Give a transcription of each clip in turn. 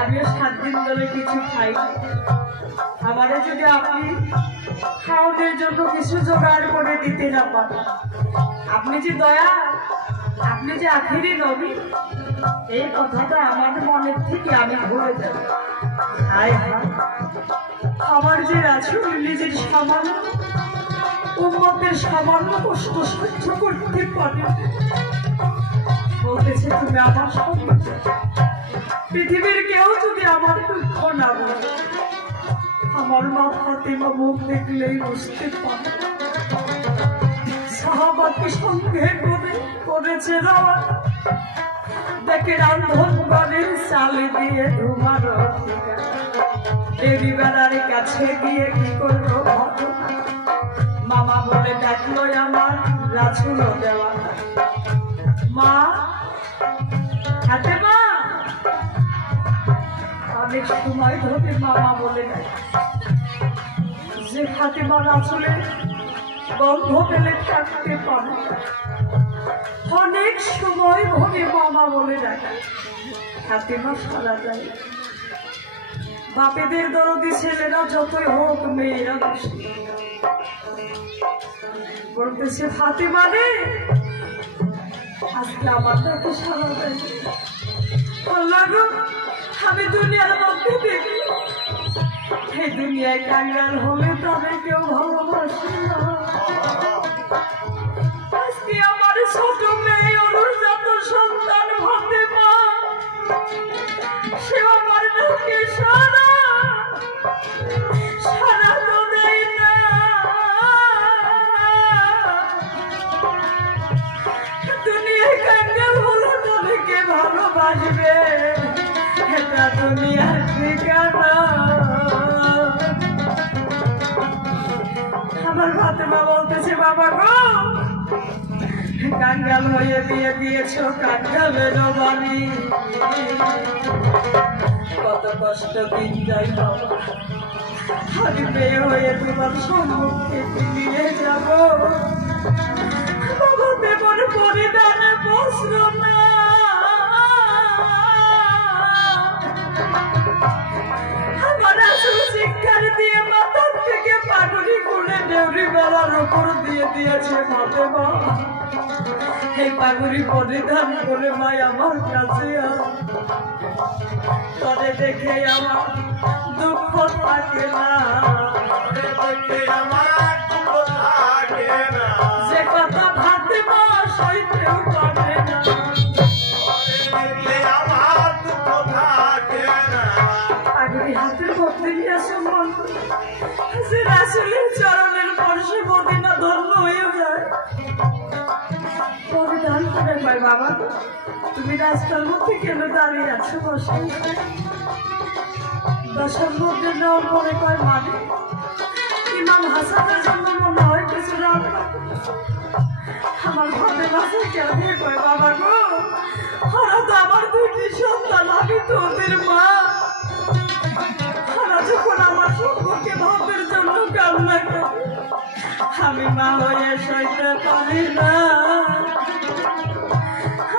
আমিও 7 দিন ধরে কিছু খাই। আমারে যদি আপনি খাওয়ানোর জন্য কিছু জোগাড় করে দিতে না পারেন, আপনি যে দয়া, আপনি যে আখিরি নবী, এই কথাটা আমার মনের থেকে আমি ভুলে যাব। আমার যে রাসূল নিজের সামান্য উম্মতের সামান্য কষ্ট সহ্য করতে পারে, বলতেছে তুমি আমার সঙ্গে পৃথিবীর কেউ যদি আমার দুঃখ না বলে, আমার মা ফাতিমা মুখ দেখলেই বুঝতে পারে। সাহাবাকে সঙ্গে করেছে রওনা, দেখে রান্ধন বাড়ির চাল দিয়ে ধুমার দেবী বেলার কাছে গিয়ে কি করবো ঘটনা, মামা বলে ডাকলো আমার রাসূল দেওয়া মা। হাতে মা অনেক সময় ধরে মামা বলে ডাকে, যে ফাতিমা রাসূলের গন্ধ পেলে থাকতে পারে, অনেক সময় ধরে মামা বলে ডাকে। ফাতিমা সারা যায়। বাপেদের দরদি ছেলেরা যতই হোক, মেয়েরা বেশি বলতেছে ফাতিমা রে, আজকে আমার ডাকে সারা যায়। আল্লাহ গো, আমি দুনিয়ার মধ্যে দেখি এই দুনিয়ায় কাঙ্গাল হলে তবে কেউ ভালোবাসে না। আজকে আমার ছোট মেয়ে অনুজাত সন্তান ফাতিমা, সে আমার ডাকে সারা তো দেয় না। দুনিয়ায় কাঙ্গাল হলে তবে কে ভালোবাসবে, এটা দুনিয়ার ঠিকানা। আমার ফাতিমা বলতেছে বাবা গো, কাঙ্গাল হয়ে বিয়ে দিয়েছো কাঙ্গালের বাড়ি, কত কষ্ট দিন যাই বাবা, আমি মেয়ে হয়ে তোমার সম্মুখে নিয়ে যাব বাবা, দেবর পরিধানে বস্ত্র না। আমার রাসূল শিক্ষার দিয়ে মাথার থেকে পাগড়ি খুলে দেউরি বেলার উপর দিয়ে দিয়েছে ফাতিমা, এই পাগড়ি পরিধান করে মাই আমার কাছে তবে দেখে আমার দুঃখ থাকে না, যে কথা ফাতিমা সইতেও পারে না। পাগড়ি হাতের মধ্যে নিয়েছে মন, যে রাসূলের চরণের স্পর্শে মদিনা ধন্য হয়ে যায়। পরিধান করে কয় বাবা, তুমি রাস্তার মধ্যে কেন দাঁড়িয়ে আছো, বসে বাসার মধ্যে নেওয়ার পরে কয় মানে ইমাম হাসানের জন্য মনে হয় কিছু রান্না। আমার ঘরে বাসে কেন কয় বাবা গো, ওরা তো আমার 2টি সন্তান, আমি তো ওদের মা, ওরা যখন আমার সম্পর্কে ভাবের জন্য কান্না করে, আমি মা হয়ে সইতে পারি না,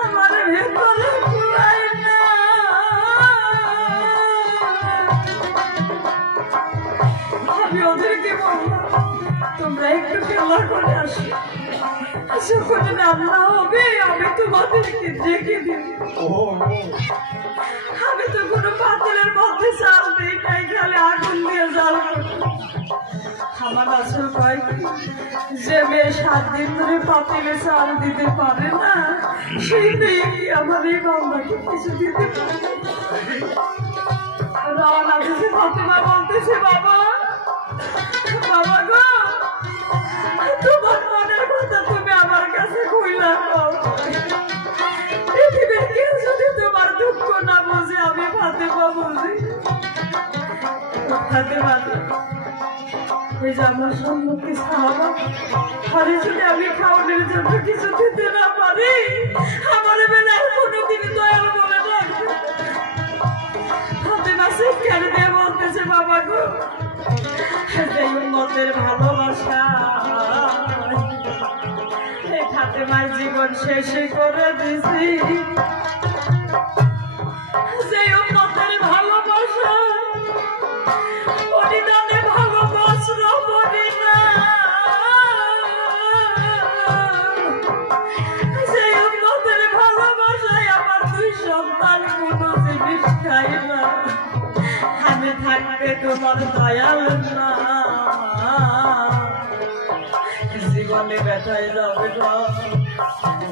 আমার ভেতরে কুলাই না। আমি ওদেরকে বললাম তোমরা একটু খেলা করে আসো, যখন রান্না হবে আমি তোমাদেরকে ডেকে দিব। আমি তো কোনো পাতিলের মধ্যে চাল দিই নাই, খালি আগুন দিয়ে জাল করি। আমার রাসূল কয় যে মেয়ে 7 দিন ধরে পাতিলে চাল দিতে পারে না, সেই মেয়ে কি আমার এই বান্দাকে কিছু দিতে পারে? রওনা দিয়েছে ফাতিমা, বলতেছে বাবা বাবা গো, তোমার মনের কথা তুমি আমার কাছে কইলা কও। পৃথিবীর কেউ যদি তোমার দুঃখ না বোঝে, আমি ফাতিমা বুঝি। ফাতিমা এই যে আমার সম্মুখে সাহাবা, ঘরে যদি আমি খাওয়ানোর জন্য কিছু দিতে না পারি, আমার বেলায় কোনোদিন দয়াল বলে ডাকবে। ফাতিমা শিক্ষার দিয়ে বলতেছে বাবা গো, এই উম্মতের ভালোবাসা এই ফাতিমার জীবন শেষ করে দিছি। থাকবে তোমার দয়াল না জীবনে ব্যথায় যাবে গো।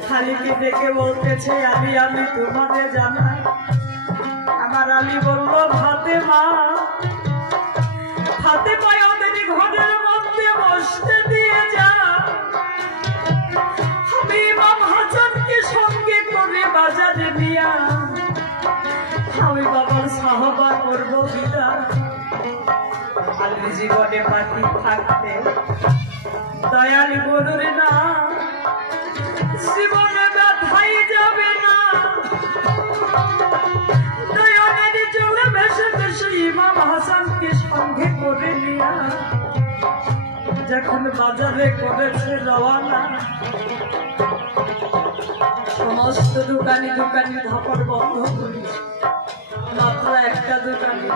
খালিকে দেখে বলতেছে আলী আমি তোমাদের জানাই। আমার আলী বলল ভাতে মা হাতে পায়ে ওদের ঘরের মধ্যে বসতে দিয়ে যা। আমি ইমাম হাসানকে সঙ্গে করে বাজারে নিয়া আমি বাবার সাহাবা করবো বিদায়। আলীর জীবনে বাকি থাকতে দয়ালি বলুন না জীবনে ব্যথাই যাবে না। দয়ালের চলে ভেসে ভেসে ইমাম হাসানকে সঙ্গে করে নিয়া যখন বাজারে করেছে রওয়ানা সমস্ত দোকানি ধাপড় বন্ধ করেছে। মাত্র একটা দোকানে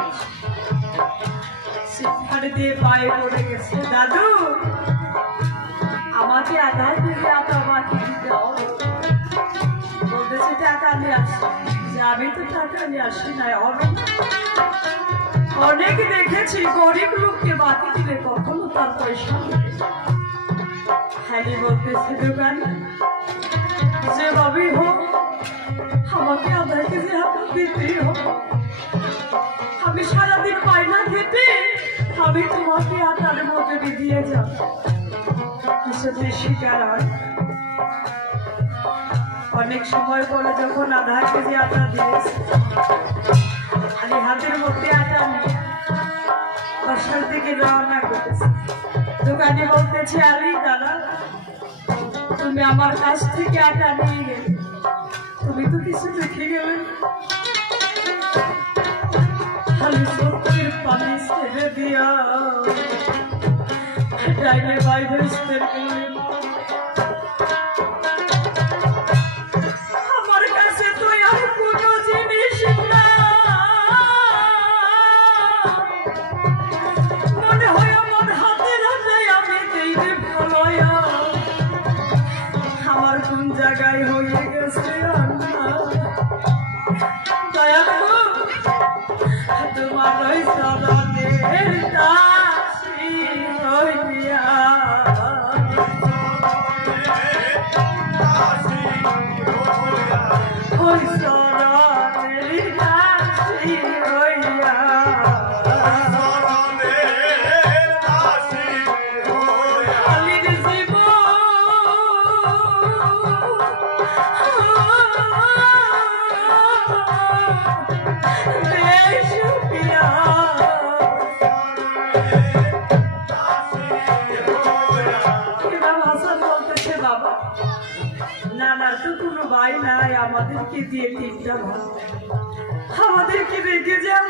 শিক্ষার দিয়ে পায়ে পড়ে গেছে। দাদু আমাকে আধার দিলে আটা বাকি দিতে হবে। বলতেছে টাকা নিয়ে আসি। যে আমি তো টাকা নিয়ে আসি নাই হবে না। অনেক দেখেছি গরিব লোককে বাকি দিলে কখনো তার পয়সা হ্যাঁ বলতেছে দোকান যেভাবেই হোক আমাকে আধা কেজি আটা দিতেই হোক। আমি সারাদিন মাইনা খেতে আমি তোমাকে আটার মজুরি দিয়ে যাব। কিছুতে শিকার হয় অনেক সময় পরে যখন আধা কেজি আটা দিয়েছে আমি হাতের মধ্যে আটা নিয়ে বাসার দিকে রওনা করতেছি। দোকানে বলতেছে আলী দাদা তুমি আমার কাছ থেকে আটা নিয়ে গেলে তুমি তো কিছু দেখে গেলে খালি চোখের পানি ছেড়ে দিয়া ডাইনে বাইরে আমার কাছে তো আর কোনো জিনিস না। মনে হয় আমার হাতের হাতে আমি দেখতে ভালো আমার কোন জায়গায় হয়ে গেছে দয়া তোমার ওই সরণের দাসী হইয়া ওই সরণের দাসী হইয়া আলীর জীবন নানার তো কোনো ভাই নাই আমাদেরকে দিয়ে তিনটা ভাই আমাদেরকে রেখে যাও।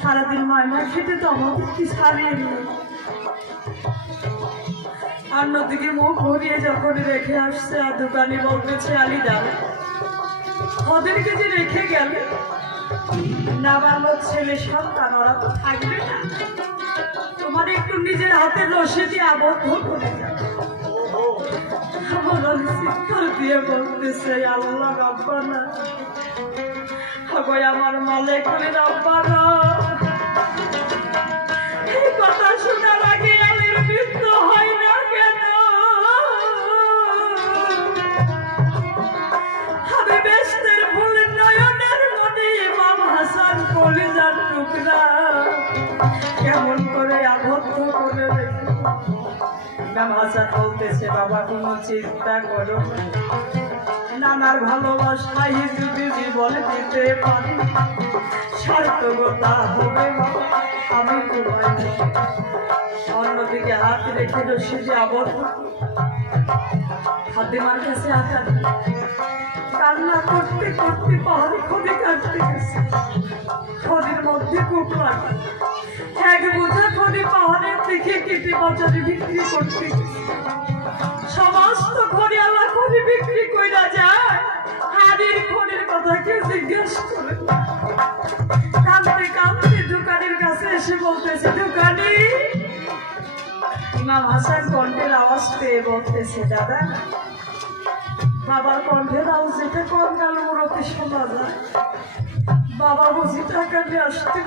সারাদিন মায়না খেতে তো আমাদেরকে ছাড়িয়ে নিয়ে অন্যদিকে মুখ ঘুরিয়ে যখন রেখে আসছে আর দোকানে বলতেছে আলী দাদা ওদেরকে যে রেখে গেল নাবালক ছেলে সন্তান ওরা তো থাকবে না। তোমার একটু নিজের হাতে রশি দিয়ে আবদ্ধ করে যাবে। আমার শিক্ষার দিয়ে বলতেছে আল্লাহ রাব্বানা আমার মালিক রাব্বানা। এই কথা শোনার আগে আলীর মৃত্যু হয় না কেন? আমি বেস্তের ফুল নয়নের মনে ইমাম হাসান কলিজার টুকরা কেমন করে আবদ্ধ করে রেখে। ইমাম হাসান বলতেছে বাবা কোনো চিন্তা করো নানার ভালোবাসায় যদি জীবন দিতে পারি সার্থকতা হবে আমি তোমায়। অন্যদিকে হাত রেখে রশি যে আবদ্ধ হাতিমার কাছে আটা কান্না করতে করতে পাহাড়ে খড়ি কাটতে গেছে। খড়ির মধ্যে খুব লাগে এক বোঝা খড়ি পাহাড়ের দিকে কেটে বাজারে বিক্রি করতে গেছে। সমস্ত খড়ি আল্লাহ খড়ি বিক্রি কইরা যায় হাড়ির খড়ির কথা কেউ জিজ্ঞেস করে। কাঁদতে কাঁদতে দোকানের কাছে এসে বলতেছে দোকানি। ইমাম হাসান কণ্ঠের আওয়াজ পেয়ে বলতেছে দাদা বাবার কণ্ঠের আওয়াজ যেটা কোন কালো মুরতে শোনা যায় বাবা বুঝি টাকা নিয়ে আসতে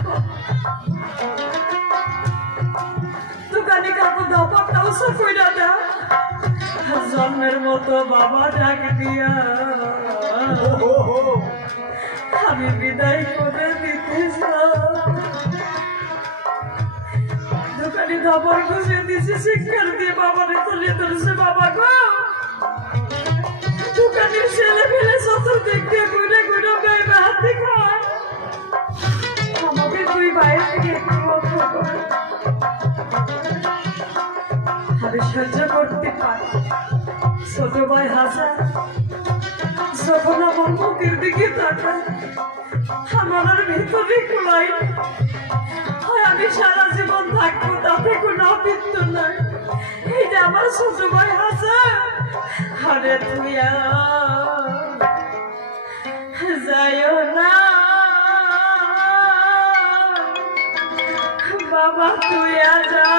দোকানে কাপড় দাপাটাও সফইরা না জন্মের মতো বাবা ডাক দিয়া আমি বিদায় করে দিতে দোকানে দাবার গুছিয়ে দিয়েছি শিক্ষার দিয়ে বাবারে তুলিয়ে ধরেছে বাবা গো দোকানের ছেলে ফেলে চতুর্দিক দিয়ে ঘুরে ঘুরে বেড়ে হাতে খায় আমাদের দুই ভাইয়ের থেকে একটু লক্ষ্য করে আমি সহ্য করতে পারি ছোট ভাই হাসা যখন আমার মুখের দিকে তাকায় আমার ভিতরে কুলাই আমি সারা জীবন থাকবো তাতে কোনো অবৃত্ত নাই এই যে আমার ছোট ভাই হাসা আরে তুই যাইও না বাবা তুই যা